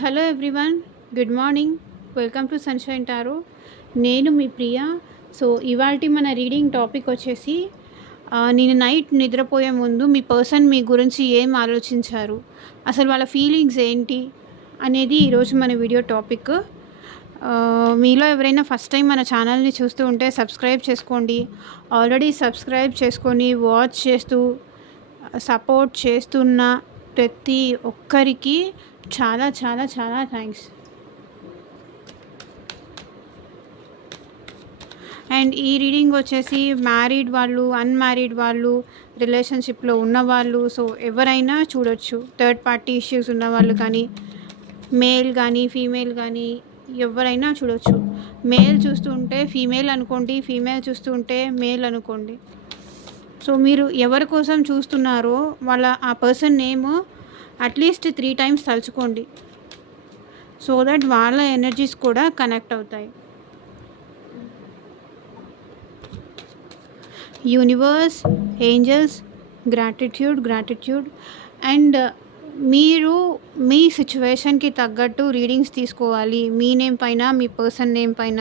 Hello everyone, good morning. Welcome to sunshine tarot. నేను మీ ప్రియ. So ఇవాల్టి మన రీడింగ్ టాపిక్ వచ్చేసి నేను నైట్ నిద్రపోయే ముందు మీ పర్సన్ మీ గురించి ఏం ఆలోచించారు, అసలు వాళ్ళ ఫీలింగ్స్ ఏంటి అనేది ఈరోజు మన వీడియో టాపిక్. మీలో ఎవరైనా ఫస్ట్ టైం మన ఛానల్ని చూస్తూ ఉంటే సబ్స్క్రైబ్ చేసుకోండి. ఆల్రెడీ సబ్స్క్రైబ్ చేసుకొని వాచ్ చేస్తూ సపోర్ట్ చేస్తున్న ప్రతి ఒక్కరికి చాలా చాలా చాలా థ్యాంక్స్. అండ్ ఈ రీడింగ్ వచ్చేసి మ్యారీడ్ వాళ్ళు, అన్మ్యారీడ్ వాళ్ళు, రిలేషన్షిప్లో ఉన్నవాళ్ళు, సో ఎవరైనా చూడొచ్చు. థర్డ్ పార్టీ ఇష్యూస్ ఉన్నవాళ్ళు కానీ, మేల్ కానీ ఫీమేల్ కానీ ఎవరైనా చూడొచ్చు. మేల్ చూస్తూ ఉంటే ఫీమేల్ అనుకోండి, ఫీమేల్ చూస్తూ ఉంటే మేల్ అనుకోండి. సో మీరు ఎవరి కోసం చూస్తున్నారో వాళ్ళ ఆ పర్సన్ నేమ్ అట్లీస్ట్ 3 టైమ్స్ తలుచుకోండి, సో దట్ వాళ్ళ ఎనర్జీస్ కూడా కనెక్ట్ అవుతాయి. యూనివర్స్, ఏంజల్స్, గ్రాటిట్యూడ్ అండ్ మీరు మీ సిచ్యువేషన్కి తగ్గట్టు రీడింగ్స్ తీసుకోవాలి. మీ నేమ్ పైన, మీ పర్సన్ నేమ్ పైన,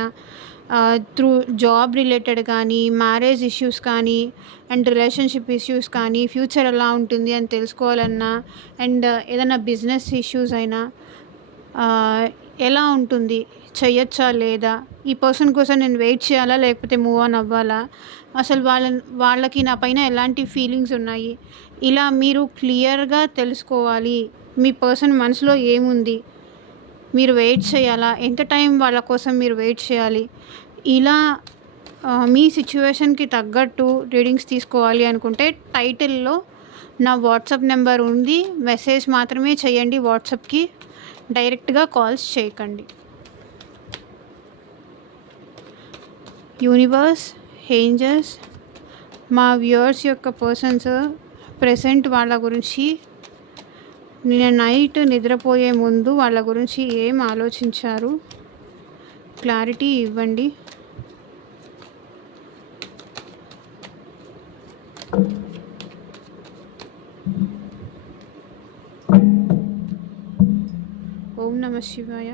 త్రూ జాబ్ రిలేటెడ్ కానీ, మ్యారేజ్ ఇష్యూస్ కానీ, అండ్ రిలేషన్షిప్ ఇష్యూస్ కానీ, ఫ్యూచర్ ఎలా ఉంటుంది అని తెలుసుకోవాలన్నా, అండ్ ఏదైనా బిజినెస్ ఇష్యూస్ అయినా ఎలా ఉంటుంది, చెయ్యొచ్చా లేదా, ఈ పర్సన్ కోసం నేను వెయిట్ చేయాలా లేకపోతే మూవ్ ఆన్ అవ్వాలా, అసలు వాళ్ళకి నా పైన ఎలాంటి ఫీలింగ్స్ ఉన్నాయి, ఇలా మీరు క్లియర్గా తెలుసుకోవాలి. మీ పర్సన్ మనసులో ఏముంది, మీరు వెయిట్ చేయాలా, ఎంత టైం వాళ్ళ కోసం మీరు వెయిట్ చేయాలి, ఇలా మీ సిచ్యువేషన్కి తగ్గట్టు రీడింగ్స్ తీసుకోవాలి అనుకుంటే టైటిల్లో నా వాట్సాప్ నెంబర్ ఉంది. మెసేజ్ మాత్రమే చేయండి వాట్సాప్కి, డైరెక్ట్గా కాల్స్ చేయకండి. యూనివర్స్, ఏంజల్స్, మా వ్యూవర్స్ యొక్క పర్సన్స్ ప్రెసెంట్ వాళ్ళ గురించి, నిన్న నైట్ నిద్రపోయే ముందు వాళ్ళ గురించి ఏం ఆలోచించారు, క్లారిటీ ఇవ్వండి. ఓం నమ శివాయ.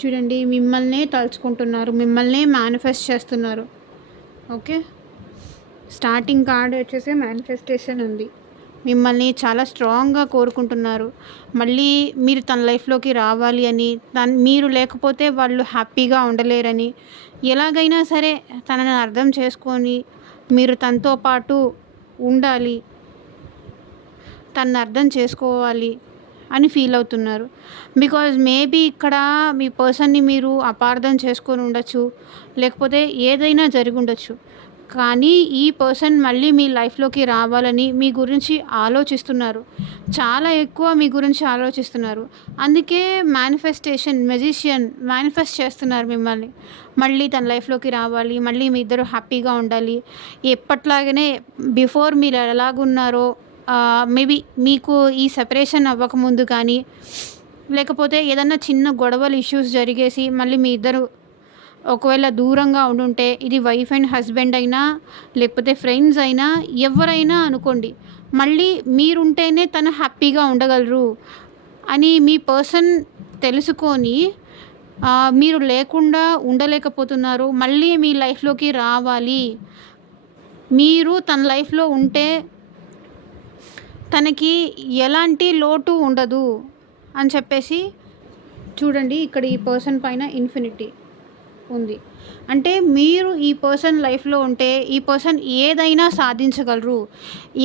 చూడండి, మిమ్మల్నే తలుచుకుంటున్నారు, మిమ్మల్నే మేనిఫెస్ట్ చేస్తున్నారు. ఓకే, స్టార్టింగ్ కార్డ్ వచ్చేసి మేనిఫెస్టేషన్ ఉంది. మిమ్మల్ని చాలా స్ట్రాంగ్గా కోరుకుంటున్నారు. మళ్ళీ మీరు తన లైఫ్లోకి రావాలి అని, మీరు లేకపోతే వాళ్ళు హ్యాపీగా ఉండలేరని, ఎలాగైనా సరే తనని అర్థం చేసుకొని మీరు తనతో పాటు ఉండాలి, తనని అర్థం చేసుకోవాలి అని ఫీల్ అవుతున్నారు. బికాజ్ మేబీ ఇక్కడ మీ పర్సన్ని మీరు అపార్థం చేసుకొని ఉండొచ్చు, లేకపోతే ఏదైనా జరిగి ఉండొచ్చు. కానీ ఈ పర్సన్ మళ్ళీ మీ లైఫ్లోకి రావాలని మీ గురించి ఆలోచిస్తున్నారు, చాలా ఎక్కువ మీ గురించి ఆలోచిస్తున్నారు. అందుకే మెజిషియన్ మేనిఫెస్ట్ చేస్తున్నారు మిమ్మల్ని. మళ్ళీ తన లైఫ్లోకి రావాలి, మళ్ళీ మీ ఇద్దరు హ్యాపీగా ఉండాలి, ఎప్పట్లాగనే బిఫోర్ మీరు ఎలాగున్నారో, మేబీ మీకు ఈ సెపరేషన్ అవ్వకముందు కానీ, లేకపోతే ఏదన్నా చిన్న గొడవలు ఇష్యూస్ జరిగేసి మళ్ళీ మీ ఇద్దరు ఒకవేళ దూరంగా ఉండుంటే, ఇది వైఫ్ అండ్ హస్బెండ్ అయినా లేకపోతే ఫ్రెండ్స్ అయినా ఎవరైనా అనుకోండి, మళ్ళీ మీరుంటేనే తను హ్యాపీగా ఉండగలరు అని మీ పర్సన్ తెలుసుకొని మీరు లేకుండా ఉండలేకపోతున్నారు. మళ్ళీ మీ లైఫ్లోకి రావాలి, మీరు తన లైఫ్లో ఉంటే తనకి ఎలాంటి లోటు ఉండదు అని చెప్పేసి. చూడండి, ఇక్కడ ఈ పర్సన్ పైన ఇన్ఫినిటీ ఉంది. అంటే మీరు ఈ పర్సన్ లైఫ్లో ఉంటే ఈ పర్సన్ ఏదైనా సాధించగలరు,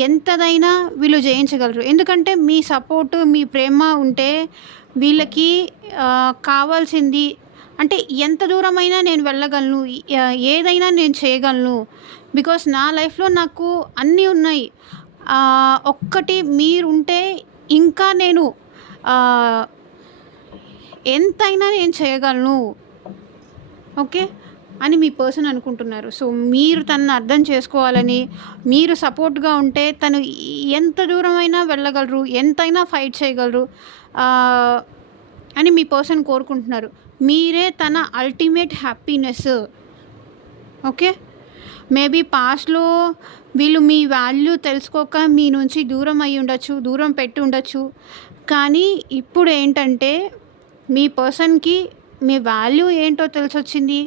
ఎంతదైనా వీళ్ళు జయించగలరు. ఎందుకంటే మీ సపోర్టు, మీ ప్రేమ ఉంటే వీళ్ళకి కావాల్సింది అంటే ఎంత దూరమైనా నేను వెళ్ళగలను, ఏదైనా నేను చేయగలను. బికాస్ నా లైఫ్లో నాకు అన్నీ ఉన్నాయి, ఒక్కటి మీరుంటే ఇంకా నేను ఎంతైనా నేను చేయగలను, ఓకే అని మీ పర్సన్ అనుకుంటున్నారు. సో మీరు తనను అర్థం చేసుకోవాలని, మీరు సపోర్ట్గా ఉంటే తను ఎంత దూరమైనా వెళ్ళగలరు, ఎంతైనా ఫైట్ చేయగలరు అని మీ పర్సన్ కోరుకుంటున్నారు. మీరే తన అల్టిమేట్ హ్యాపీనెస్. ఓకే, మేబీ పాస్ట్లో వీళ్ళు మీ వాల్యూ తెలుసుకోక మీ నుంచి దూరం అయ్యి ఉండొచ్చు, దూరం పెట్టి ఉండొచ్చు. కానీ ఇప్పుడు ఏంటంటే మీ పర్సన్‌కి మీ వాల్యూ ఏంటో తెలిసొచ్చింది.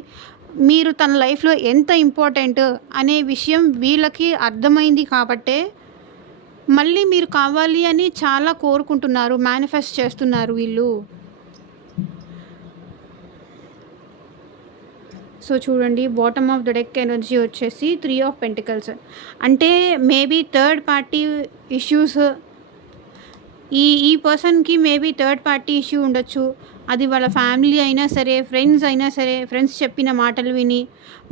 మీరు తన లైఫ్‌లో ఎంత ఇంపార్టెంట్ అనే విషయం వీళ్ళకి అర్థమైంది కాబట్టే మళ్ళీ మీరు కావాలి అని చాలా కోరుకుంటున్నారు. మేనిఫెస్ట్ చేస్తున్నారు వీళ్ళు. సో చూడండి, bottom of the deck energy వచ్చేసి 3 ఆఫ్ పెంటికల్స్. అంటే మేబీ థర్డ్ పార్టీ ఇష్యూస్ ఈ ఈ పర్సన్‌కి మేబీ థర్డ్ పార్టీ ఇష్యూ ఉండొచ్చు. అది వాళ్ళ ఫ్యామిలీ అయినా సరే, ఫ్రెండ్స్ అయినా సరే, ఫ్రెండ్స్ చెప్పిన మాటలు విని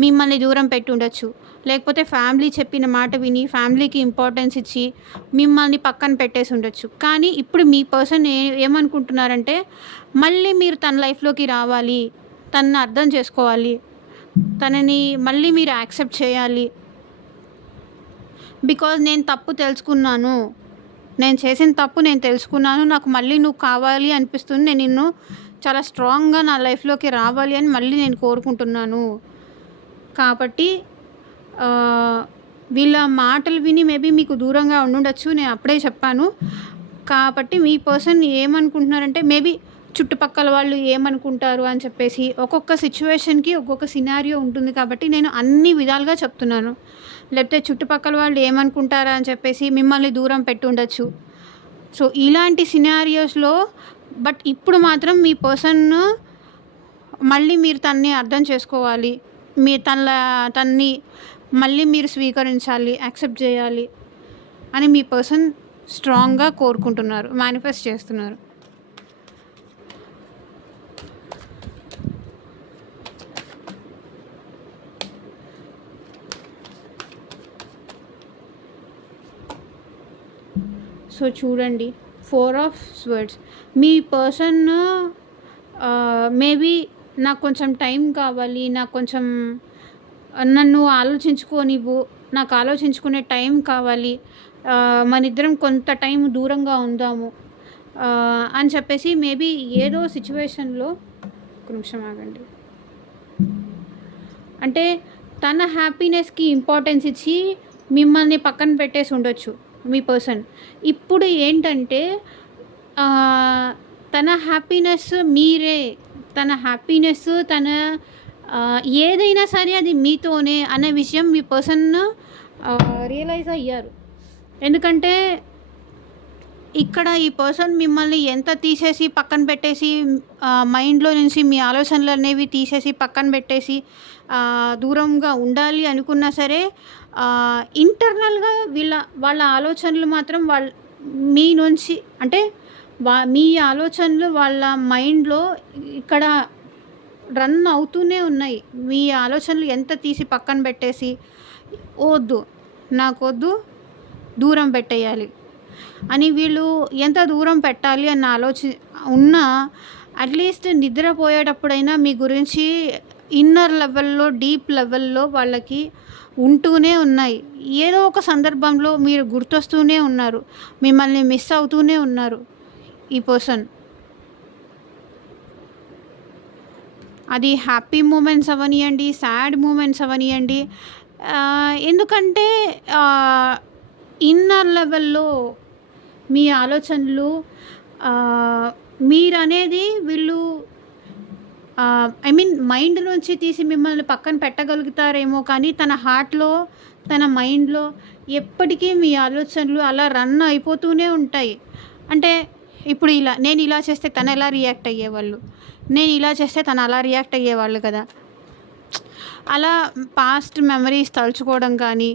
మిమ్మల్ని దూరం పెట్టి ఉండొచ్చు. లేకపోతే ఫ్యామిలీ చెప్పిన మాట విని ఫ్యామిలీకి ఇంపార్టెన్స్ ఇచ్చి మిమ్మల్ని పక్కన పెట్టేసి ఉండొచ్చు. కానీ ఇప్పుడు మీ పర్సన్ ఏమనుకుంటున్నారంటే మళ్ళీ మీరు తన లైఫ్‌లోకి రావాలి, తనని అర్థం చేసుకోవాలి, తనని మళ్ళీ మీరు యాక్సెప్ట్ చేయాలి. బికాజ్ నేను తప్పు తెలుసుకున్నాను, నేను చేసిన తప్పు నేను తెలుసుకున్నాను, నాకు మళ్ళీ నువ్వు కావాలి అనిపిస్తుంది, నేను నిన్ను చాలా స్ట్రాంగ్గా నా లైఫ్లోకి రావాలి అని మళ్ళీ నేను కోరుకుంటున్నాను. కాబట్టి వీళ్ళ మాటలు విని మేబీ మీకు దూరంగా ఉండుండొచ్చు, నేను అప్పుడే చెప్పాను. కాబట్టి మీ పర్సన్ ఏమనుకుంటున్నారంటే మేబీ చుట్టుపక్కల వాళ్ళు ఏమనుకుంటారు అని చెప్పేసి ఒక్కొక్క సిచ్యువేషన్కి ఒక్కొక్క సినారియో ఉంటుంది. కాబట్టి నేను అన్ని విధాలుగా చెప్తున్నాను. లేకపోతే చుట్టుపక్కల వాళ్ళు ఏమనుకుంటారా అని చెప్పేసి మిమ్మల్ని దూరం పెట్టి ఉండొచ్చు. సో ఇలాంటి సినారియోస్లో బట్ ఇప్పుడు మాత్రం మీ పర్సన్ మళ్ళీ మీరు తనని అర్థం చేసుకోవాలి, మీ తనని మళ్ళీ మీరు స్వీకరించాలి, యాక్సెప్ట్ చేయాలి అని మీ పర్సన్ స్ట్రాంగ్గా కోరుకుంటున్నారు, మేనిఫెస్ట్ చేస్తున్నారు. సో చూడండి, 4 of swords. Me person maybe నాకు కొంచెం టైం కావాలి, నాకు కొంచెం నన్ను ఆలోచించుకోనివ్వు, నాకు ఆలోచించుకునే టైం కావాలి, మనిద్దరం కొంత టైం దూరంగా ఉందాము అని చెప్పేసి మేబీ ఏదో సిచ్యువేషన్లో ఒక నిమిషం ఆగండి. అంటే తన హ్యాపీనెస్కి ఇంపార్టెన్స్ ఇచ్చి మిమ్మల్ని పక్కన పెట్టేసి ఉండొచ్చు మీ పర్సన్. ఇప్పుడు ఏంటంటే తన హ్యాపీనెస్ మీరే, తన హ్యాపీనెస్ తన ఏదైనా సరే అది మీతోనే అనే విషయం మీ పర్సన్ రియలైజ్ అయ్యారు. ఎందుకంటే ఇక్కడ ఈ పర్సన్ మిమ్మల్ని ఎంత తీసేసి పక్కన పెట్టేసి మైండ్లో నుంచి మీ ఆలోచనలు అనేవి తీసేసి పక్కన పెట్టేసి దూరంగా ఉండాలి అనుకున్నా సరే ఇంటర్నల్గా వాళ్ళ ఆలోచనలు మాత్రం మీ నుంచి అంటే మీ ఆలోచనలు వాళ్ళ మైండ్లో ఇక్కడ రన్ అవుతూనే ఉన్నాయి. మీ ఆలోచనలు ఎంత తీసి పక్కన పెట్టేసి వద్దు, నాకొద్దు, దూరం పెట్టేయాలి అని వీళ్ళు ఎంత దూరం పెట్టాలి అన్న ఉన్నా అట్లీస్ట్ నిద్రపోయేటప్పుడైనా మీ గురించి ఇన్నర్ లెవెల్లో, డీప్ లెవెల్లో వాళ్ళకి ఉంటూనే ఉన్నాయి. ఏదో ఒక సందర్భంలో మీరు గుర్తొస్తూనే ఉన్నారు, మిమ్మల్ని మిస్ అవుతూనే ఉన్నారు ఈ పర్సన్. అది హ్యాపీ మూమెంట్స్ అవనియండి, సాడ్ మూమెంట్స్ అవనియండి. ఎందుకంటే ఇన్నర్ లెవెల్లో మీ ఆలోచనలు మీరనేది వీళ్ళు ఐ మీన్ మైండ్ నుంచి తీసి మిమ్మల్ని పక్కన పెట్టగలుగుతారేమో, కానీ తన హార్ట్లో, తన మైండ్లో ఎప్పటికీ మీ ఆలోచనలు అలా రన్ అయిపోతూనే ఉంటాయి. అంటే ఇప్పుడు నేను ఇలా చేస్తే తను ఎలా రియాక్ట్ అయ్యేవాళ్ళు, నేను ఇలా చేస్తే తను అలా రియాక్ట్ అయ్యేవాళ్ళు కదా, అలా పాస్ట్ మెమరీస్ తలుచుకోవడం కానీ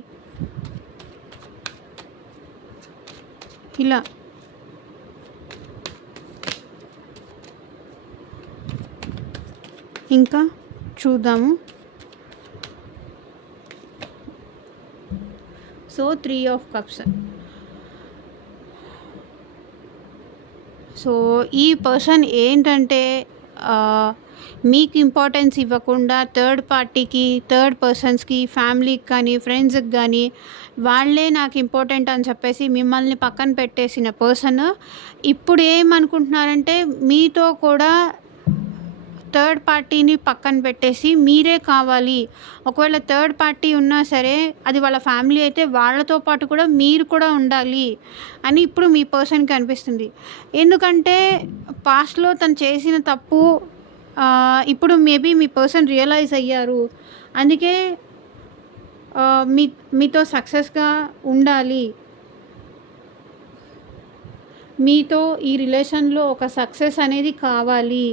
ఇలా. ఇంకా చూద్దాము. So 3 of cups. సో ఈ పర్సన్ ఏంటంటే మీకు ఇంపార్టెన్స్ ఇవ్వకుండా థర్డ్ పార్టీకి, థర్డ్ పర్సన్స్కి, ఫ్యామిలీకి కానీ ఫ్రెండ్స్కి కానీ వాళ్ళే నాకు ఇంపార్టెంట్ అని చెప్పేసి మిమ్మల్ని పక్కన పెట్టేసిన పర్సన్ ఇప్పుడు ఏమనుకుంటున్నారంటే మీతో కూడా థర్డ్ పార్టీని పక్కన పెట్టేసి మీరే కావాలి. ఒకవేళ థర్డ్ పార్టీ ఉన్నా సరే అది వాళ్ళ ఫ్యామిలీ అయితే వాళ్ళతో పాటు కూడా మీరు కూడా ఉండాలి అని ఇప్పుడు మీ పర్సన్‌కి అనిపిస్తుంది. ఎందుకంటే పాస్ట్‌లో తను చేసిన తప్పు ఇప్పుడు మేబీ మీ పర్సన్ రియలైజ్ అయ్యారు. అందుకే మీతో సక్సెస్‌గా ఉండాలి. మీతో ఈ రిలేషన్‌లో ఒక సక్సెస్ అనేది కావాలి.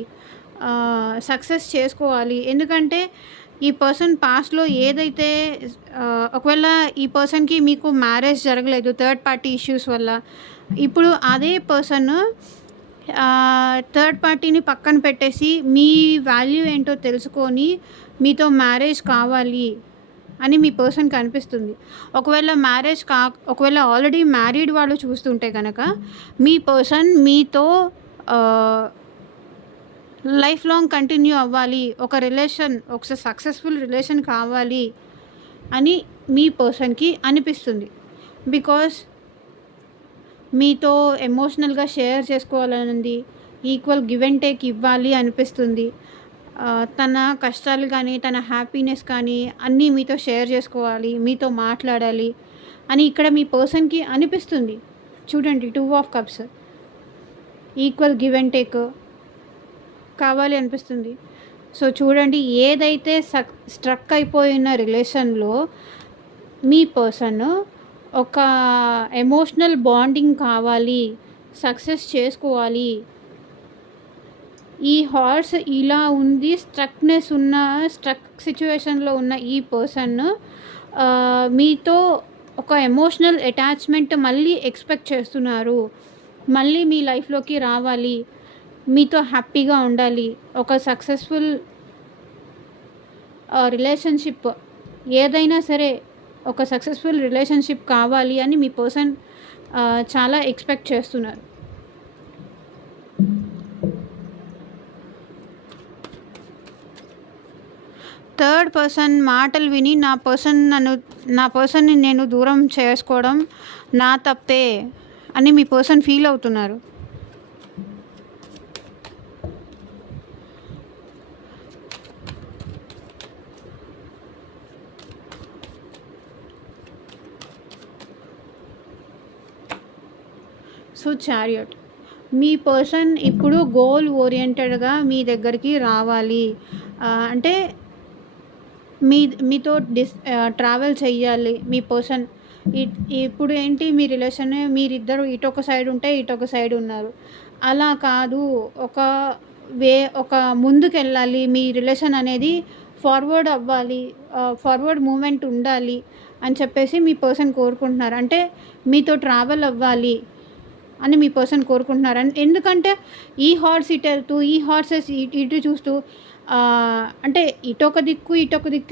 సక్సెస్ చేసుకోవాలి. ఎందుకంటే ఈ పర్సన్ పాస్ట్‌లో ఏదైతే ఒకవేళ ఈ పర్సన్‌కి మీకు మ్యారేజ్ జరగలేదు థర్డ్ పార్టీ ఇష్యూస్ వల్ల. ఇప్పుడు అదే పర్సన్ థర్డ్ పార్టీని పక్కన పెట్టేసి మీ వాల్యూ ఏంటో తెలుసుకొని మీతో మ్యారేజ్ కావాలి అని మీ పర్సన్‌కి అనిపిస్తుంది. ఒకవేళ ఆల్రెడీ మ్యారీడ్ వాళ్ళు చూస్తుంటే గనక మీ పర్సన్ మీతో లైఫ్ లాంగ్ కంటిన్యూ అవ్వాలి. ఒక సక్సెస్‌ఫుల్ రిలేషన్ కావాలి అని మీ పర్సన్‌కి అనిపిస్తుంది. బికాజ్ మీతో ఎమోషనల్‌గా షేర్ చేసుకోవాలనుంది. ఈక్వల్ గివ్ అండ్ టేక్ ఇవ్వాలి అనిపిస్తుంది. తన కష్టాలు కానీ, తన హ్యాపీనెస్ కానీ అన్నీ మీతో షేర్ చేసుకోవాలి. మీతో మాట్లాడాలి అని ఇక్కడ మీ పర్సన్‌కి అనిపిస్తుంది. చూడండి 2 of cups. Equal give and take కావాలి అనిపిస్తుంది. సో చూడండి ఏదైతే స్ట్రక్ అయిపోయిన రిలేషన్‌లో మీ పర్సన్ ఒక ఎమోషనల్ బాండింగ్ కావాలి. సక్సెస్ చేసుకోవాలి. ఈ హార్స్ ఇలా ఉంది. స్ట్రక్ సిట్యుయేషన్‌లో ఉన్న ఈ పర్సన్ మీతో ఒక ఎమోషనల్ అటాచ్‌మెంట్ మళ్ళీ ఎక్స్‌పెక్ట్ చేస్తున్నారు. మళ్ళీ మీ లైఫ్‌లోకి రావాలి. మీతో హ్యాపీగా ఉండాలి. ఒక సక్సెస్‌ఫుల్ రిలేషన్‌షిప్ ఏదైనా సరే ఒక సక్సెస్‌ఫుల్ రిలేషన్‌షిప్ కావాలి అని మీ పర్సన్ చాలా ఎక్స్‌పెక్ట్ చేస్తున్నారు. థర్డ్ పర్సన్ మాటలు విని నా పర్సన్‌ని నేను దూరం చేసుకోవడం నా తప్పే అని మీ పర్సన్ ఫీల్ అవుతున్నారు. సో చారియట్ మీ పర్సన్ ఇప్పుడు గోల్ ఓరియంటెడ్‌గా మీ దగ్గరికి రావాలి. అంటే మీతో ట్రావెల్ చెయ్యాలి మీ పర్సన్. ఇప్పుడు ఏంటి మీ రిలేషన్ మీరిద్దరు ఇటొక సైడ్ ఉంటే ఇటొక సైడ్ ఉన్నారు. అలా కాదు. ఒక ముందుకెళ్ళాలి. మీ రిలేషన్ అనేది ఫార్వర్డ్ అవ్వాలి. ఫార్వర్డ్ మూవ్‌మెంట్ ఉండాలి అని చెప్పేసి మీ పర్సన్ కోరుకుంటున్నారు. అంటే మీతో ట్రావెల్ అవ్వాలి అని మీ పర్సన్ కోరుకుంటున్నారు. ఎందుకంటే ఈ హార్స్ ఇటు వెళ్తూ ఈ హార్సెస్ ఇటు చూస్తూ అంటే ఇటొక దిక్కు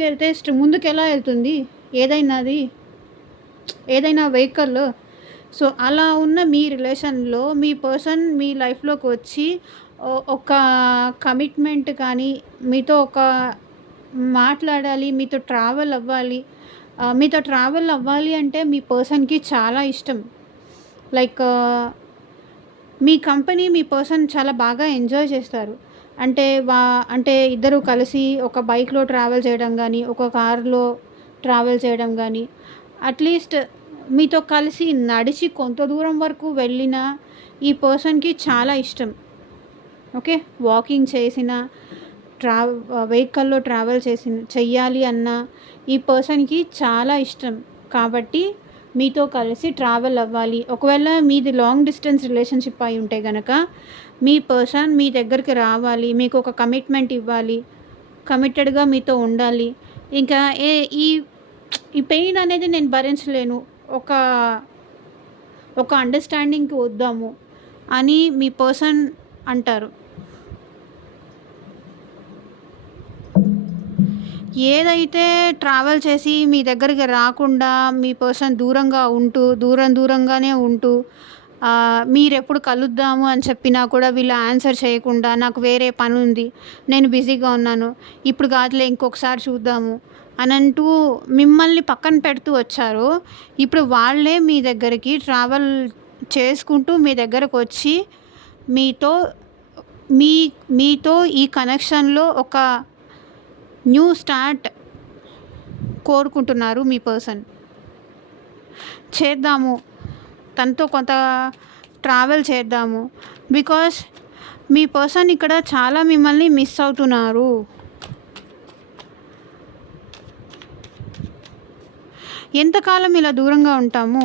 వెళ్తే ముందుకు ఎలా వెళ్తుంది ఏదైనా వెహికల్. సో అలా ఉన్న మీ రిలేషన్‌లో మీ పర్సన్ మీ లైఫ్‌లోకి వచ్చి ఒక కమిట్మెంట్ కానీ మీతో మాట్లాడాలి. మీతో ట్రావెల్ అవ్వాలి అంటే మీ పర్సన్‌కి చాలా ఇష్టం. లైక్ మీ కంపెనీ మీ పర్సన్ చాలా బాగా ఎంజాయ్ చేస్తారు. అంటే ఇద్దరు కలిసి ఒక బైక్‌లో ట్రావెల్ చేయడం కానీ, ఒక కార్‌లో ట్రావెల్ చేయడం కానీ, అట్లీస్ట్ మీతో కలిసి నడిచి కొంత దూరం వరకు వెళ్ళినా ఈ పర్సన్‌కి చాలా ఇష్టం. ఓకే. వాకింగ్ చేసిన వెహికల్‌లో ట్రావెల్ చెయ్యాలి అన్న ఈ పర్సన్‌కి చాలా ఇష్టం. కాబట్టి మీతో కలిసి ట్రావెల్ అవ్వాలి. ఒకవేళ మీది లాంగ్ డిస్టెన్స్ రిలేషన్‌షిప్ అయి ఉంటే గనక మీ పర్సన్ మీ దగ్గరికి రావాలి. మీకు ఒక కమిట్మెంట్ ఇవ్వాలి. కమిటెడ్‌గా మీతో ఉండాలి. ఇంకా ఈ పెయిన్ అనేది నేను భరించలేను. ఒక అండర్‌స్టాండింగ్‌కి వద్దాము అని మీ పర్సన్ అంటారు. ఏదైతే ట్రావెల్ చేసి మీ దగ్గరికి రాకుండా మీ పర్సన్ దూరంగానే ఉంటూ మీరెప్పుడు కలుద్దాము అని చెప్పినా కూడా వీళ్ళు ఆన్సర్ చేయకుండా, నాకు వేరే పని ఉంది, నేను బిజీగా ఉన్నాను, ఇప్పుడు కాదులే ఇంకొకసారి చూద్దాము అని అంటూ మిమ్మల్ని పక్కన పెడుతూ వచ్చారు. ఇప్పుడు వాళ్ళే మీ దగ్గరికి ట్రావెల్ చేసుకుంటూ మీ దగ్గరకు వచ్చి మీతో మీ మీతో ఈ కనెక్షన్‌లో ఒక న్యూ స్టార్ట్ కోరుకుంటున్నారు మీ పర్సన్. చేద్దాము. తనతో కొంత ట్రావెల్ చేద్దాము. బికాస్ మీ పర్సన్ ఇక్కడ చాలా మిమ్మల్ని మిస్ అవుతున్నారు. ఎంతకాలం ఇలా దూరంగా ఉంటాము?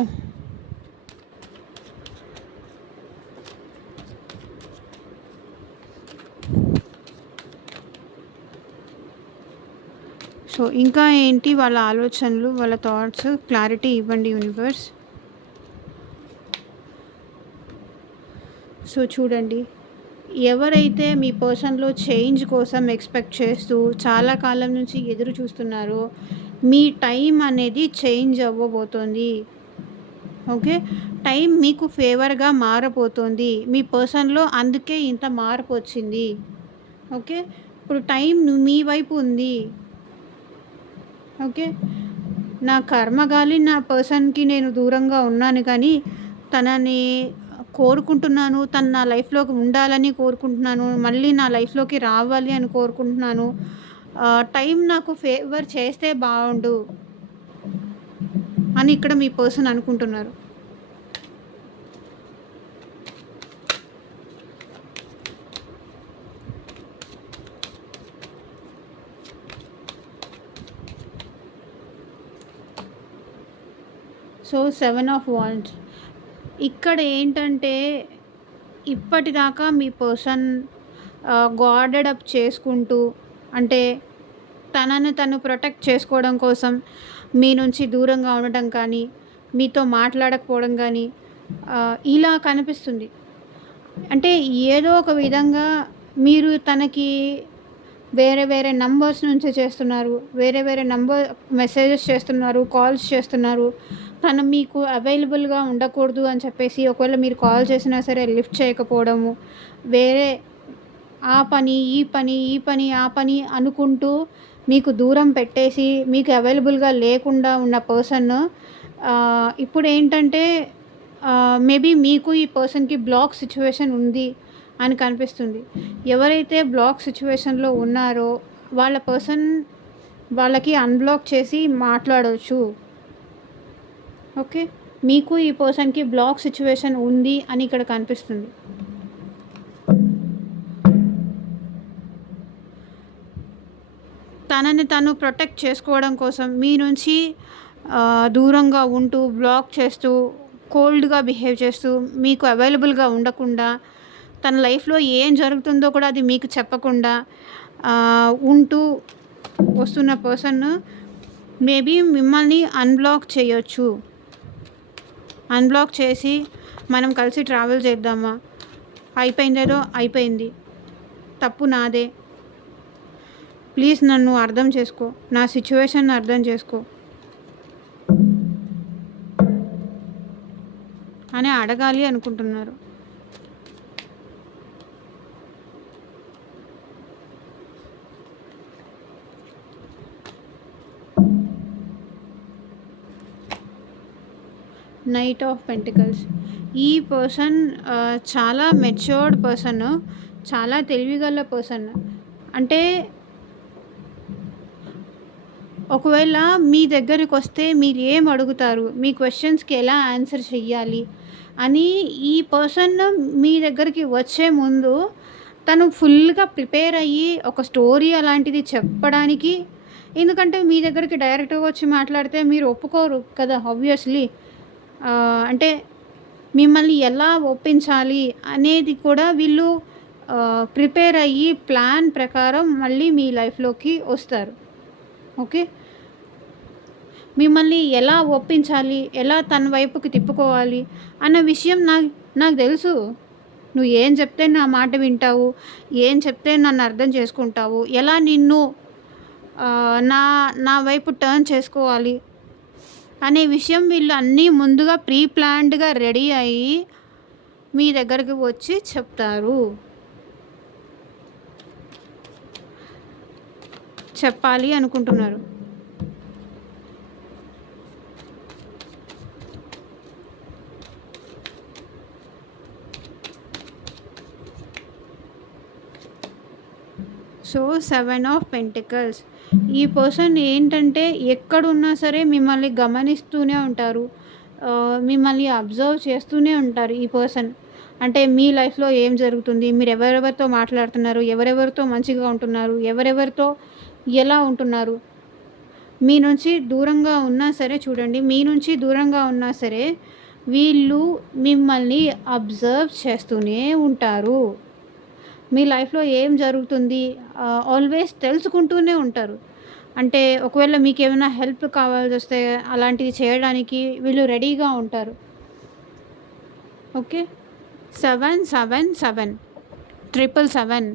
సో ఇంకా ఏంటి వాళ్ళ ఆలోచనలు, వాళ్ళ థాట్స్, క్లారిటీ ఇవ్వండి యూనివర్స్. సో చూడండి, ఎవరైతే మీ పర్సన్లో చేంజ్ కోసం ఎక్స్పెక్ట్ చేస్తూ చాలా కాలం నుంచి ఎదురు చూస్తున్నారో, మీ టైం అనేది చేంజ్ అవ్వబోతోంది. ఓకే, టైం మీకు ఫేవర్గా మారబోతోంది మీ పర్సన్లో. అందుకే ఇంత మార్పు వచ్చింది. ఓకే, ఇప్పుడు టైం మీ వైపు ఉంది. ఓకే, నా కర్మగాలి నా పర్సన్కి నేను దూరంగా ఉన్నాను, కానీ తనని కోరుకుంటున్నాను. తను నా లైఫ్లోకి ఉండాలని కోరుకుంటున్నాను. మళ్ళీ నా లైఫ్లోకి రావాలి అని కోరుకుంటున్నాను. టైం నాకు ఫేవర్ చేస్తే బాగుండు అని ఇక్కడ మీ పర్సన్ అనుకుంటున్నారు. సో 7 ఆఫ్ వాండ్స్ ఇక్కడ ఏంటంటే, ఇప్పటిదాకా మీ పర్సన్ గార్డెడ్ అప్ చేసుకుంటూ, అంటే తనను తను ప్రొటెక్ట్ చేసుకోవడం కోసం మీ నుంచి దూరంగా ఉండటం కానీ, మీతో మాట్లాడకపోవడం కానీ ఇలా కనిపిస్తుంది. అంటే ఏదో ఒక విధంగా మీరు తనకి వేరే వేరే నంబర్స్ నుంచి చేస్తున్నారు, వేరే వేరే మెసేజెస్ చేస్తున్నారు, కాల్స్ చేస్తున్నారు. తను మీకు అవైలబుల్గా ఉండకూడదు అని చెప్పేసి, ఒకవేళ మీరు కాల్ చేసినా సరే లిఫ్ట్ చేయకపోవడము, వేరే ఆ పని ఈ పని ఈ పని ఆ పని అనుకుంటూ మీకు దూరం పెట్టేసి, మీకు అవైలబుల్గా లేకుండా ఉన్న పర్సన్ ఇప్పుడు ఏంటంటే మేబీ మీకు ఈ పర్సన్కి బ్లాక్ సిచ్యువేషన్ ఉంది అని కనిపిస్తుంది. ఎవరైతే బ్లాక్ సిచ్యువేషన్లో ఉన్నారో వాళ్ళ పర్సన్ వాళ్ళకి అన్బ్లాక్ చేసి మాట్లాడవచ్చు. ఓకే, మీకు ఈ పర్సన్కి బ్లాక్ సిచ్యువేషన్ ఉంది అని ఇక్కడ కనిపిస్తుంది. తనని తను ప్రొటెక్ట్ చేసుకోవడం కోసం మీ నుంచి దూరంగా ఉంటూ, బ్లాక్ చేస్తూ, కోల్డ్గా బిహేవ్ చేస్తూ, మీకు అవైలబుల్గా ఉండకుండా, తన లైఫ్లో ఏం జరుగుతుందో కూడా అది మీకు చెప్పకుండా ఉంటూ వస్తున్న పర్సన్ మేబీ మిమ్మల్ని అన్బ్లాక్ చేయొచ్చు. అన్బ్లాక్ చేసి మనం కలిసి ట్రావెల్ చేద్దామా, అయిపోయిందేదో అయిపోయింది, తప్పు నాదే, ప్లీజ్ నన్ను అర్థం చేసుకో, నా సిచ్యువేషన్ అర్థం చేసుకో అని అడగాలి అనుకుంటున్నారు. నైట్ ఆఫ్ పెంటికల్స్ ఈ పర్సన్ చాలా మెచ్యూర్డ్ పర్సన్, చాలా తెలివిగల పర్సన్. అంటే ఒకవేళ మీ దగ్గరికి వస్తే మీరు ఏం అడుగుతారు, మీ క్వశ్చన్స్కి ఎలా ఆన్సర్ చెయ్యాలి అని ఈ పర్సన్ మీ దగ్గరికి వచ్చే ముందు తను ఫుల్గా ప్రిపేర్ అయ్యి ఒక స్టోరీ అలాంటిది చెప్పడానికి. ఎందుకంటే మీ దగ్గరికి డైరెక్ట్గా వచ్చి మాట్లాడితే మీరు ఒప్పుకోరు కదా ఆబ్వియస్లీ. అంటే మిమ్మల్ని ఎలా ఒప్పించాలి అనేది కూడా వీళ్ళు ప్రిపేర్ అయ్యి ప్లాన్ ప్రకారం మళ్ళీ మీ లైఫ్లోకి వస్తారు. ఓకే, మిమ్మల్ని ఎలా ఒప్పించాలి, ఎలా తన వైపుకి తిప్పుకోవాలి అన్న విషయం నాకు తెలుసు. నువ్వు ఏం చెప్తే నా మాట వింటావు, ఏం చెప్తే నన్ను అర్థం చేసుకుంటావు, ఎలా నిన్ను నా నా వైపు టర్న్ చేసుకోవాలి అనే విషయం వీళ్ళు అన్నీ ముందుగా ప్రీ ప్లాన్డ్గా రెడీ అయ్యి మీ దగ్గరికి వచ్చి చెప్తారు, చెప్పాలి అనుకుంటున్నారు. So 7 of pentacles. ఈ పర్సన్ ఏంటంటే ఎక్కడున్నా సరే మిమ్మల్ని గమనిస్తూనే ఉంటారు. మిమ్మల్ని అబ్జర్వ్ చేస్తూనే ఉంటారు ఈ పర్సన్. అంటే మీ లైఫ్‌లో ఏం జరుగుతుంది? మీరు ఎవరెవరితో మాట్లాడుతున్నారు? ఎవరెవరితో మంచిగా ఉంటున్నారు? ఎవరెవరితో ఎలా ఉంటున్నారు? మీ నుంచి దూరంగా ఉన్నా సరే చూడండి. మీ నుంచి దూరంగా ఉన్నా సరే వీళ్ళు మిమ్మల్ని అబ్జర్వ్ చేస్తూనే ఉంటారు. మీ లైఫ్‌లో ఏం జరుగుతుంది ఆల్వేస్ తెలుసుకుంటూనే ఉంటారు. అంటే ఒకవేళ మీకేమైనా హెల్ప్ కావాల్సొస్తే అలాంటివి చేయడానికి వీళ్ళు రెడీగా ఉంటారు. ఓకే. 777 777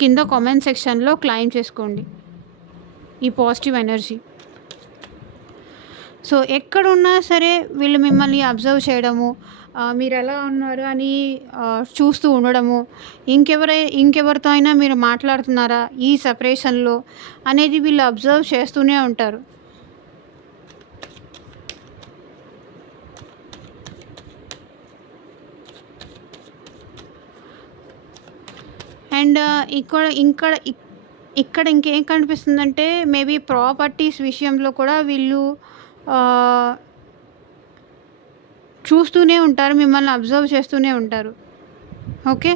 కింద కామెంట్ సెక్షన్‌లో క్లెయిమ్ చేసుకోండి ఈ పాజిటివ్ ఎనర్జీ. సో ఎక్కడున్నా సరే వీళ్ళు మిమ్మల్ని అబ్జర్వ్ చేయడము, మీరెలా ఉన్నారు అని చూస్తూ ఉండడము, ఇంకెవరితో అయినా మీరు మాట్లాడుతున్నారా ఈ సెపరేషన్‌లో అనేది వీళ్ళు అబ్జర్వ్ చేస్తూనే ఉంటారు. అండ్ ఇక్కడ ఇంకేం కనిపిస్తుందంటే మేబీ ప్రాపర్టీస్ విషయంలో కూడా వీళ్ళు చూస్తూనే ఉంటారు. మిమ్మల్ని అబ్జర్వ్ చేస్తూనే ఉంటారు. Okay.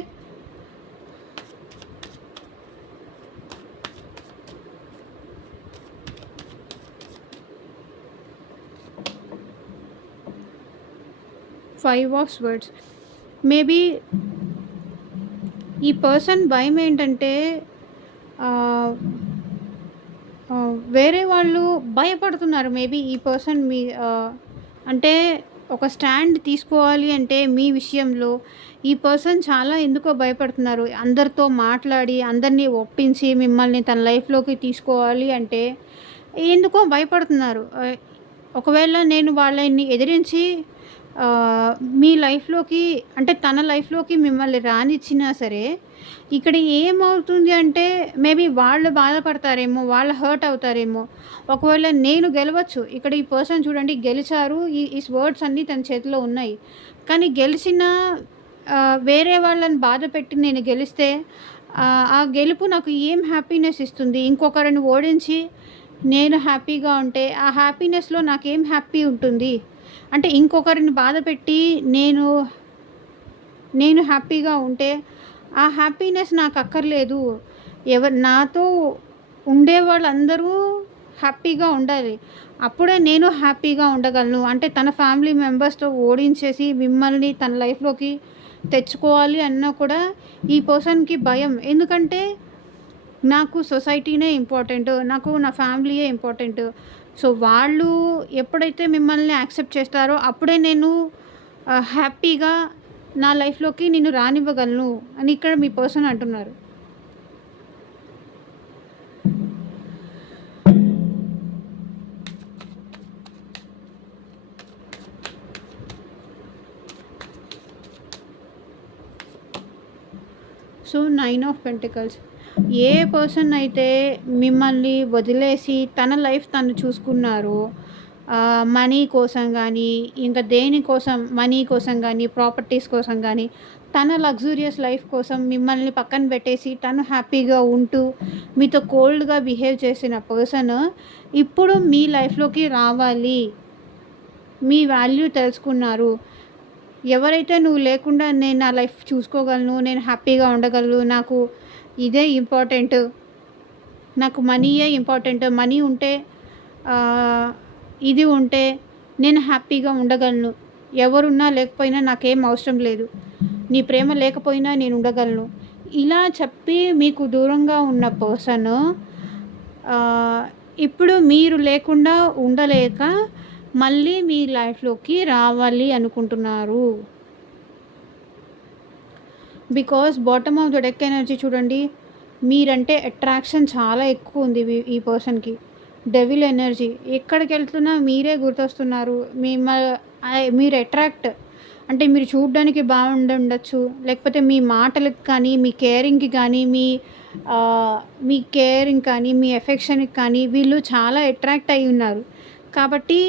Five of swords. Maybe ఈ పర్సన్ భయం ఏంటంటే వేరే వాళ్ళు భయపడుతున్నారు. మేబీ ఈ పర్సన్ అంటే ఒక స్టాండ్ తీసుకోవాలి అంటే మీ విషయంలో ఈ పర్సన్ చాలా ఎందుకో భయపడుతున్నారు. అందరితో మాట్లాడి అందరినీ ఒప్పించి మిమ్మల్ని తన లైఫ్‌లోకి తీసుకోవాలి అంటే ఎందుకో భయపడుతున్నారు. ఒకవేళ నేను వాళ్ళని ఎదిరించి మీ లైఫ్‌లోకి అంటే తన లైఫ్‌లోకి మిమ్మల్ని రానిచ్చినా సరే ఇక్కడ ఏమవుతుంది అంటే మేబీ వాళ్ళు బాధపడతారేమో, వాళ్ళు హర్ట్ అవుతారేమో. ఒకవేళ నేను గెలవచ్చు. ఇక్కడ ఈ పర్సన్ చూడండి గెలిచారు. ఈ వర్డ్స్ అన్నీ తన చేతిలో ఉన్నాయి. కానీ గెలిచిన వేరే వాళ్ళని బాధపెట్టి నేను గెలిస్తే ఆ గెలుపు నాకు ఏం హ్యాపీనెస్ ఇస్తుంది? ఇంకొకరిని ఓడించి నేను హ్యాపీగా ఉంటే ఆ హ్యాపీనెస్‌లో నాకేం హ్యాపీ ఉంటుంది? అంటే ఇంకొకరిని బాధపెట్టి నేను హ్యాపీగా ఉంటే ఆ హ్యాపీనెస్ నాకు అక్కర్లేదు. నాతో ఉండే వాళ్ళందరూ హ్యాపీగా ఉండాలి. అప్పుడే నేను హ్యాపీగా ఉండగలను. అంటే తన ఫ్యామిలీ మెంబర్స్‌తో ఓడించేసి మిమ్మల్ని తన లైఫ్‌లోకి తెచ్చుకోవాలి అన్నా కూడా ఈ పర్సన్‌కి భయం. ఎందుకంటే నాకు సొసైటీనే ఇంపార్టెంట్. నాకు నా ఫ్యామిలీయే ఇంపార్టెంట్. సో వాళ్ళు ఎప్పుడైతే మిమ్మల్ని యాక్సెప్ట్ చేస్తారో అప్పుడే నేను హ్యాపీగా నా లైఫ్‌లోకి నిన్ను రానివ్వగలను అని ఇక్కడ మీ పర్సన్ అంటున్నారు. So 9 of pentacles. A person అయితే మిమ్మల్ని వదిలేసి తన లైఫ్ తను చూసుకున్నారో మనీ కోసం కానీ ఇంకా దేనికోసం మనీ కోసం కానీ ప్రాపర్టీస్ కోసం కానీ తన లగ్జూరియస్ లైఫ్ కోసం మిమ్మల్ని పక్కన పెట్టేసి తను హ్యాపీగా ఉంటూ మీతో కోల్డ్గా బిహేవ్ చేసిన పర్సన్ ఇప్పుడు మీ లైఫ్లోకి రావాలి. మీ వాల్యూ తెలుసుకున్నారు. ఎవరైతే నువ్వు లేకుండా నేను నా లైఫ్ చూసుకోగలను, నేను హ్యాపీగా ఉండగలను, నాకు ఇదే ఇంపార్టెంట్, నాకు మనీయే ఇంపార్టెంట్, మనీ ఉంటే ఇది ఉంటే నేను హ్యాపీగా ఉండగలను, ఎవరున్నా లేకపోయినా నాకేం అవసరం లేదు, నీ ప్రేమ లేకపోయినా నేను ఉండగలను, ఇలా చెప్పి మీకు దూరంగా ఉన్న పర్సన్ ఇప్పుడు మీరు లేకుండా ఉండలేక మళ్ళీ మీ లైఫ్లోకి రావాలి అనుకుంటున్నారు. Because bottom of the deck energy చూడండి, మీరంటే అట్రాక్షన్ చాలా ఎక్కువ ఉంది ఈ పర్సన్కి. డెవిల్ ఎనర్జీ, ఎక్కడికి వెళ్తున్నా మీరే గుర్తొస్తున్నారు. మీరు అట్రాక్ట్ అంటే మీరు చూడడానికి బాగుండొచ్చు, లేకపోతే మీ మాటలకు కానీ మీ కేరింగ్కి కానీ మీ కేరింగ్ కానీ మీ ఎఫెక్షన్కి కానీ వీళ్ళు చాలా అట్రాక్ట్ అయి ఉన్నారు. కాబట్టి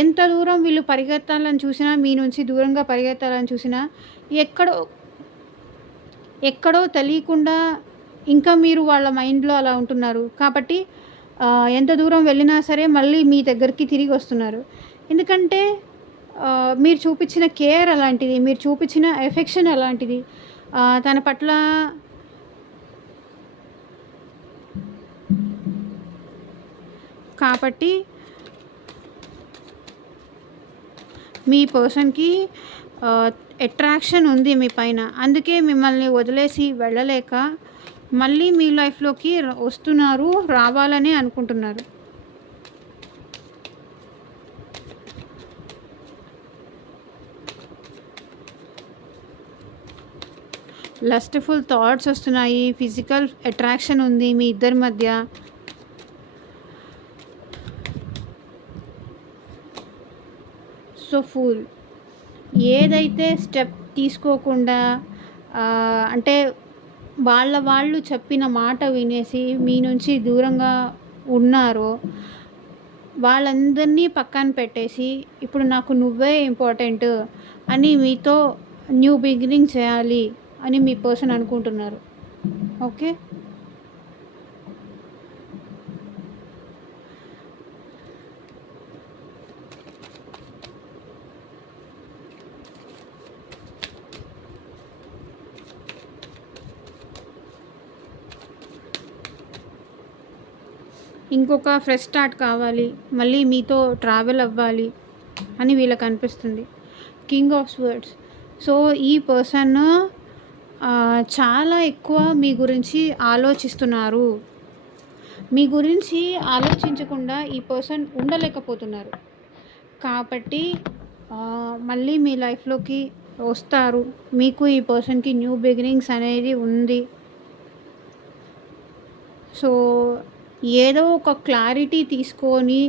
ఎంత దూరం వీళ్ళు పరిగెత్తాలని చూసినా, మీ నుంచి దూరంగా పరిగెత్తాలని చూసినా ఎక్కడో తెలియకుండా ఇంకా మీరు వాళ్ళ మైండ్‌లో అలా ఉంటున్నారు. కాబట్టి ఎంత దూరం వెళ్ళినా సరే మళ్ళీ మీ దగ్గరికి తిరిగి వస్తున్నారు. ఎందుకంటే మీరు చూపించిన కేర్ అలాంటిది. మీరు చూపించిన ఎఫెక్షన్ అలాంటిది. తన పట్ల కాబట్టి మీ పర్సన్‌కి ఆహ్, అట్రాక్షన్ ఉంది మీ పైన. అందుకే మిమ్మల్ని వదిలేసి వెళ్ళలేక మళ్ళీ మీ లైఫ్‌లోకి వస్తున్నారు. రావాలనే అనుకుంటున్నారు. లస్ట్‌ఫుల్ థాట్స్ వస్తున్నాయి. ఫిజికల్ అట్రాక్షన్ ఉంది మీ ఇద్దరి మధ్య. So pool. ఏదైతే స్టెప్ తీసుకోకుండా అంటే వాళ్ళు చెప్పిన మాట వినేసి మీ నుంచి దూరంగా ఉన్నారో వాళ్ళందరినీ పక్కన పెట్టేసి ఇప్పుడు నాకు నువ్వే ఇంపార్టెంట్ అని మీతో న్యూ బిగినింగ్ చేయాలి అని మీ పర్సన్ అనుకుంటున్నారు. ఓకే. ఇంకొక ఫ్రెష్ స్టార్ట్ కావాలి, మళ్ళీ మీతో ట్రావెల్ అవ్వాలి అని వీళ్ళకి అనిపిస్తుంది. King of swords. సో ఈ పర్సన్ చాలా ఎక్కువ మీ గురించి ఆలోచిస్తున్నారు. మీ గురించి ఆలోచించకుండా ఈ పర్సన్ ఉండలేకపోతున్నారు. కాబట్టి మళ్ళీ మీ లైఫ్లోకి వస్తారు. మీకు ఈ పర్సన్కి న్యూ బిగినింగ్స్ అనేది ఉంది. సో ఏదో ఒక క్లారిటీ తీసుకొని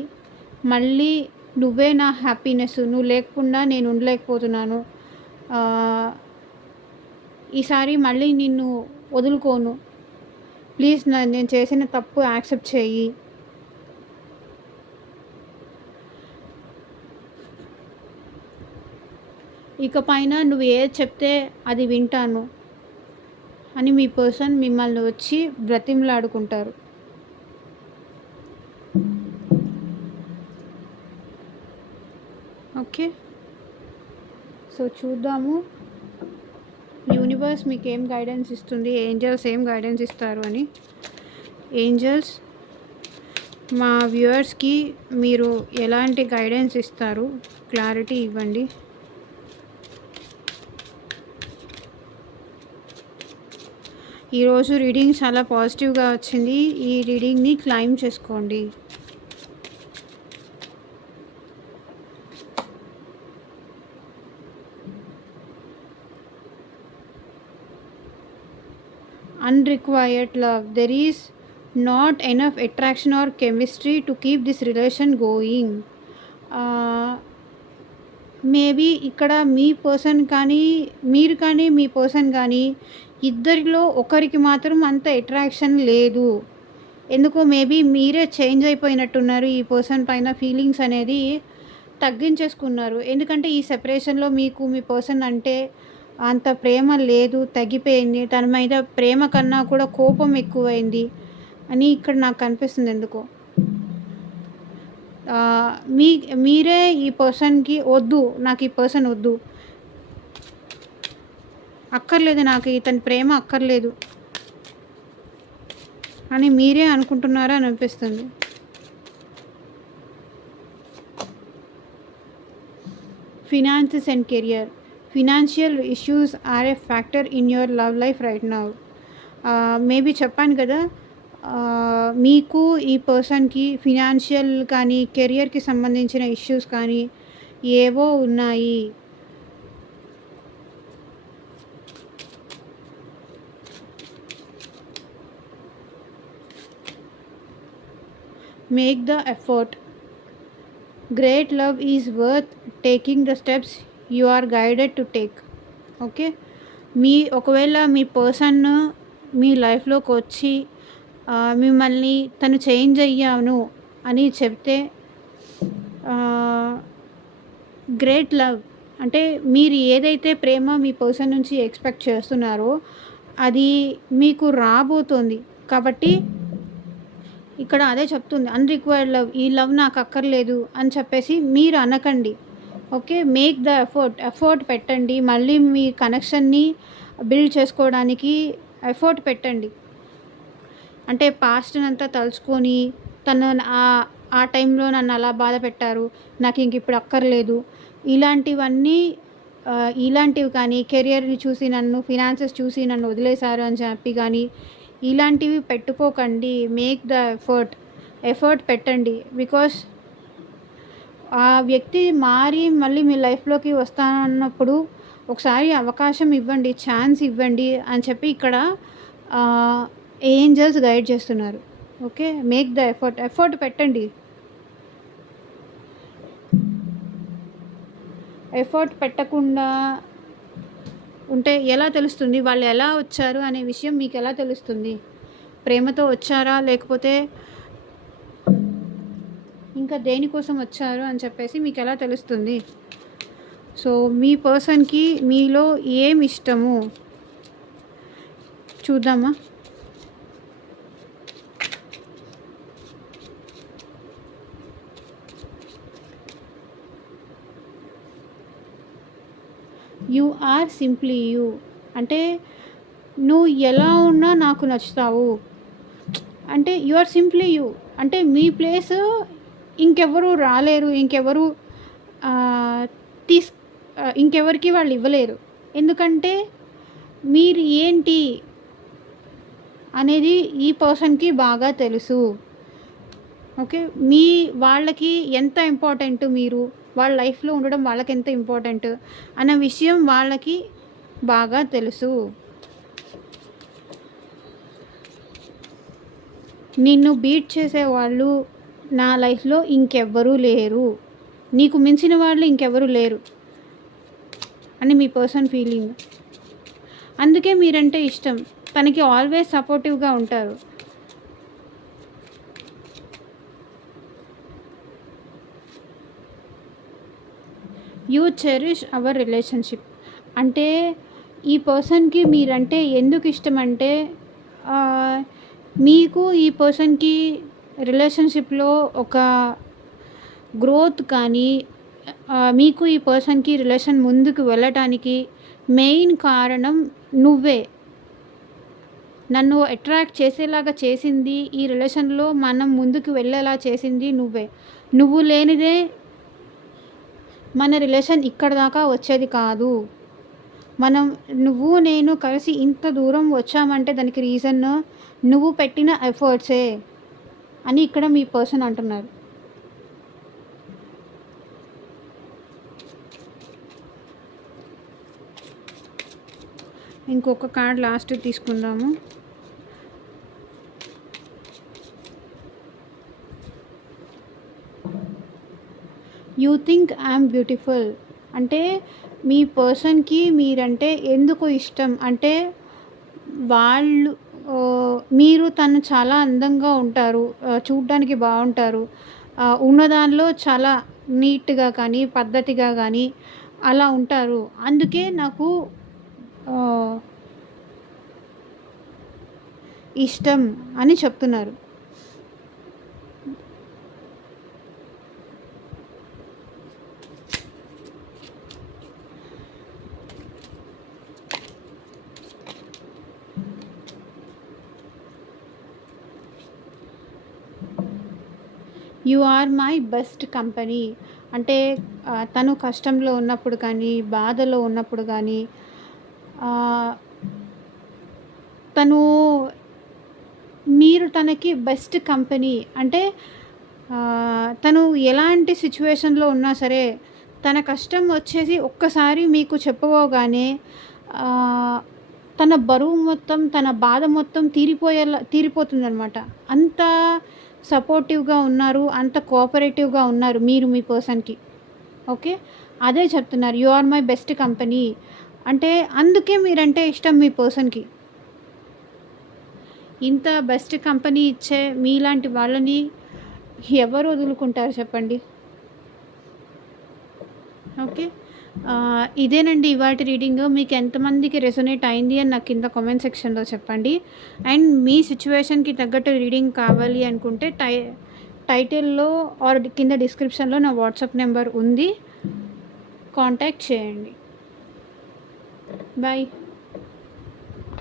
మళ్ళీ నువ్వే నా హ్యాపీనెస్, నువ్వు లేకుండా నేను ఉండలేకపోతున్నాను, ఈసారి మళ్ళీ నిన్ను వదులుకోను, ప్లీజ్ నేను చేసిన తప్పు యాక్సెప్ట్ చేయి, ఇక పైన నువ్వు ఏది చెప్తే అది వింటాను అని మీ పర్సన్ మిమ్మల్ని వచ్చి బ్రతిమలాడుకుంటారు. ఓకే. సో చూద్దాము యూనివర్స్ మీకు ఏం గైడెన్స్ ఇస్తుంది, ఏంజల్స్ ఏం గైడెన్స్ ఇస్తారు అని. ఏంజల్స్ మా వ్యూవర్స్కి మీరు ఎలాంటి గైడెన్స్ ఇస్తారు, క్లారిటీ ఇవ్వండి. ఈరోజు రీడింగ్ చాలా పాజిటివ్గా వచ్చింది. ఈ రీడింగ్ని క్లైమ్ చేసుకోండి. Unrequired love. There is not enough attraction or chemistry to keep this relation going. Maybe ఇక్కడ మీ పర్సన్ కానీ మీరు కానీ మీ పర్సన్ కానీ ఇద్దరిలో ఒకరికి మాత్రం అంత అట్రాక్షన్ లేదు. ఎందుకో మేబీ మీరే చేంజ్ అయిపోయినట్టున్నారు. ఈ పర్సన్ పైన ఫీలింగ్స్ అనేది తగ్గించేసుకున్నారు. ఎందుకంటే ఈ సెపరేషన్లో మీకు మీ పర్సన్ అంటే అంత ప్రేమ లేదు, తగ్గిపోయింది. తన మీద ప్రేమ కన్నా కూడా కోపం ఎక్కువైంది అని ఇక్కడ నాకు కనిపిస్తుంది. ఎందుకో మీరే ఈ పర్సన్కి వద్దు, నాకు ఈ పర్సన్ వద్దు, అక్కర్లేదు, నాకు ఇతని ప్రేమ అక్కర్లేదు అని మీరే అనుకుంటున్నారా అని అనిపిస్తుంది. Finances and career. Financial issues are a factor in your love life right now. Maybe చెప్పాను కదా, మీకు ఈ పర్సన్కి ఫినాన్షియల్ కానీ కెరియర్కి సంబంధించిన ఇష్యూస్ కానీ ఏవో ఉన్నాయి. Make the effort. Great love is worth taking the steps you are guided to take. Okay. ఒకవేళ మీ పర్సన్ మీ లైఫ్లోకి వచ్చి మిమ్మల్ని తను చేంజ్ అయ్యాను అని చెప్తే గ్రేట్ లవ్ అంటే మీరు ఏదైతే ప్రేమ మీ పర్సన్ నుంచి ఎక్స్పెక్ట్ చేస్తున్నారో అది మీకు రాబోతోంది. కాబట్టి ఇక్కడ అదే చెప్తుంది. అన్‌రిక్వైర్డ్ లవ్. ఈ లవ్ నాకు అక్కర్లేదు అని చెప్పేసి మీరు అనకండి. ఓకే. మేక్ ద ఎఫర్ట్ పెట్టండి. మళ్ళీ మీ కనెక్షన్‌ని బిల్డ్ చేసుకోవడానికి ఎఫర్ట్ పెట్టండి. అంటే పాస్ట్‌నంతా తలుచుకొని తను ఆ టైంలో నన్ను అలా బాధ పెట్టారు. నాకు ఇంక ఇప్పుడు అక్కర్లేదు. ఇలాంటివన్నీ ఇలాంటివి కానీ కెరియర్‌ని చూసి నన్ను ఫినాన్సెస్ చూసి నన్ను వదిలేశారు అని చెప్పి గానీ ఇలాంటివి పెట్టుకోకండి. మేక్ ద ఎఫర్ట్ పెట్టండి. బికాస్ ఆ వ్యక్తి మారి మళ్ళీ మీ లైఫ్‌లోకి వస్తానన్నప్పుడు ఒకసారి అవకాశం ఇవ్వండి. ఛాన్స్ ఇవ్వండి అని చెప్పి ఇక్కడ ఏంజెల్స్ గైడ్ చేస్తున్నారు. ఓకే. మేక్ ద ఎఫర్ట్ పెట్టండి. ఎఫర్ట్ పెట్టకుండా ఉంటే ఎలా తెలుస్తుంది? వాళ్ళు ఎలా వచ్చారు అనే విషయం మీకు ఎలా తెలుస్తుంది? ప్రేమతో వచ్చారా? లేకపోతే ఇంకా దేనికోసం వచ్చారు అని చెప్పేసి మీకు ఎలా తెలుస్తుంది? సో మీ పర్సన్‌కి మీలో ఏమి ఇష్టము చూద్దామా? You are simply you. అంటే నువ్వు ఎలా ఉన్నా నాకు నచ్చుతావు. అంటే యు ఆర్ సింప్లీ యూ. అంటే మీ ప్లేస్ ఇంకెవ్వరు రాలేరు. తీస్ ఇంకెవరికి వాళ్ళు ఇవ్వలేరు. ఎందుకంటే మీరు ఏంటి అనేది ఈ పర్సన్‌కి బాగా తెలుసు. ఓకే. వాళ్ళకి ఎంత ఇంపార్టెంట్ మీరు, వాళ్ళ లైఫ్‌లో ఉండడం వాళ్ళకి ఎంత ఇంపార్టెంట్ అన్న విషయం వాళ్ళకి బాగా తెలుసు. నిన్ను బీట్ చేసేవాళ్ళు నా లైఫ్‌లో ఇంకెవ్వరూ లేరు. నీకు మించిన వాళ్ళు ఇంకెవరు లేరు అని మీ పర్సన్ ఫీలింగ్. అందుకే మీరంటే ఇష్టం. తనకి ఆల్వేస్ సపోర్టివ్‌గా ఉంటారు. You cherish our relationship. అంటే ఈ పర్సన్‌కి మీరంటే ఎందుకు ఇష్టం అంటే మీకు ఈ పర్సన్‌కి రిలేషన్షిప్‌లో ఒక గ్రోత్ కానీ మీకు ఈ పర్సన్‌కి రిలేషన్ ముందుకు వెళ్ళటానికి మెయిన్ కారణం నువ్వే. నన్ను అట్రాక్ట్ చేసేలాగా చేసింది, ఈ రిలేషన్‌లో మనం ముందుకు వెళ్ళేలా చేసింది నువ్వే. నువ్వు లేనిదే మన రిలేషన్ ఇక్కడి దాకా వచ్చేది కాదు. నువ్వు నేను కలిసి ఇంత దూరం వచ్చామంటే దానికి రీజన్ నువ్వు పెట్టిన ఎఫర్ట్సే అని ఇక్కడ మీ పర్సన్ అంటున్నారు. ఇంకొక కార్డ్ లాస్ట్ తీసుకుందాము. You think I'm beautiful. అంటే మీ పర్సన్‌కి మీరంటే ఎందుకు ఇష్టం అంటే వాళ్ళు మీరు తను చాలా అందంగా ఉంటారు. చూడ్డానికి బాగుంటారు. ఉన్నదానిలో చాలా నీట్‌గా కానీ, పద్ధతిగా కానీ అలా ఉంటారు. అందుకే నాకు ఇష్టం అని చెప్తున్నారు. You are my best company. అంటే తను కష్టంలో ఉన్నప్పుడు కానీ, బాధలో ఉన్నప్పుడు కానీ తను మీరు తనకి బెస్ట్ కంపెనీ. అంటే తను ఎలాంటి సిచ్యువేషన్‌లో ఉన్నా సరే, తన కష్టం వచ్చేసి ఒక్కసారి మీకు చెప్పుకోగానే తన బరువు మొత్తం, తన బాధ మొత్తం తీరిపోతుందనమాట. అంత సపోర్టివ్‌గా ఉన్నారు. అంత కోఆపరేటివ్‌గా ఉన్నారు మీరు మీ పర్సన్‌కి. ఓకే. అదే చెప్తున్నారు. You are my best company. అంటే అందుకే మీరంటే ఇష్టం మీ పర్సన్‌కి. ఇంత బెస్ట్ కంపెనీ ఇచ్చే మీలాంటి వాళ్ళని ఎవరు వదులుకుంటారు చెప్పండి. ఓకే. ఇదేనండి ఇవాల్టి రీడింగ్. మీకు ఎంతమందికి రెసొనేట్ అయింది అని నాకు కింద కామెంట్ సెక్షన్‌లో చెప్పండి. అండ్ మీ సిట్యుయేషన్‌కి తగ్గట్టు రీడింగ్ కావాలి అనుకుంటే టైటిల్‌లో ఆర్ కింద డిస్క్రిప్షన్‌లో నా వాట్సాప్ నెంబర్ ఉంది. కాంటాక్ట్ చేయండి. బాయ్.